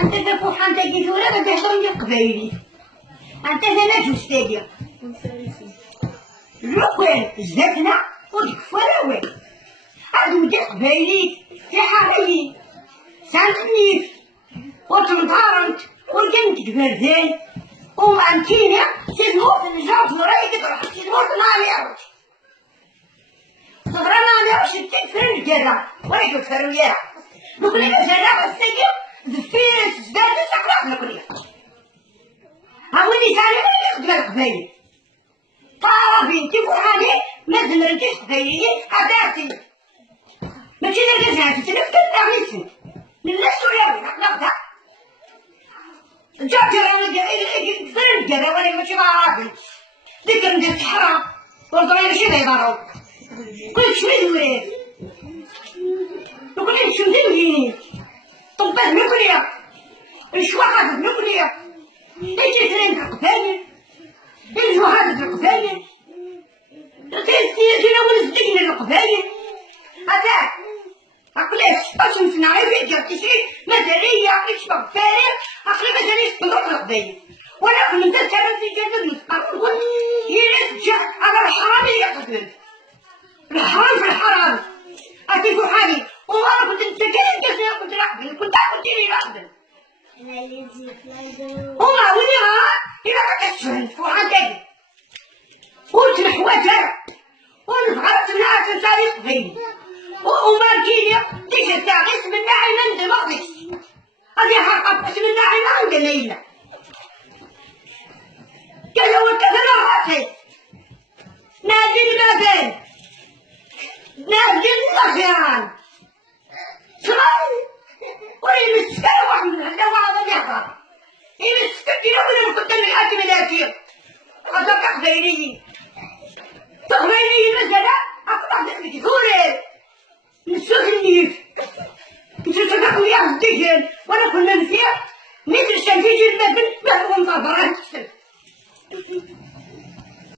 أنت تفوح أنت جيتورا بتهضم قبايلي أنت هنا جوستاديا الوكوال زدنا وديك فراوي هادو دي قبايلي في حالي سانتنيف وتنطارنت وكنت كبردين ومانتينا تزموت الجاف ورايك تروح تزموت نالي صغرنا أنا وش تكفر الجرة ورايك تكفر وياها نقول لك جرة السجن ذفير زداد السقراط نقول لك هاولي ثاني ما ياخذ قبايلي طابي تفوح عليه ما زمرتيش قبايلي أداتي ماشي نرجع تتنفس تعميسي للناس ولا نقطع جاجر كثر الجرا ولا ماشي معرفش ذكر ندير الصحراء والضروري ماشي يضرب كل شوي زوين وكل شوي زوين طبات نوكليا الشواحات نوكليا ايش ترين القبايل الجوهات القبايل تيجي نقول الزين القبايل هذا عقلاش باش نصنع فيديو تشري مزارية اشبه فارغ عقلي مزارية تروح القبايل ولكن انت تعرف في جنب نسقط يرجع على الحرام يقتل الحرام في الحرام أتيكو حالي وأنا كنت نتكلم كيف كنت نقبل كنت لي نقبل هما وليها إذا ما كتشهد وعندك قلت الحواجر ونفعلت الناس تاريخ بيني وماركيني ديك التاريخ من ناحية من دماغك هذه حرقة بس من ناحية ما عندنا إلا قالوا الكثرة راسي نادي المبان نادي الأخيران شغال ولا يمسكنا واحد من هنا واحد من يحضر يمسكنا ولا نقدم الحاكم الأخير هذا تقبيلي مثلا أقطع ذلك ثوري نسخني نسخني وياه الدجل وأنا كنا نسيح ندرس تنفيذ المبن بهم ظهرات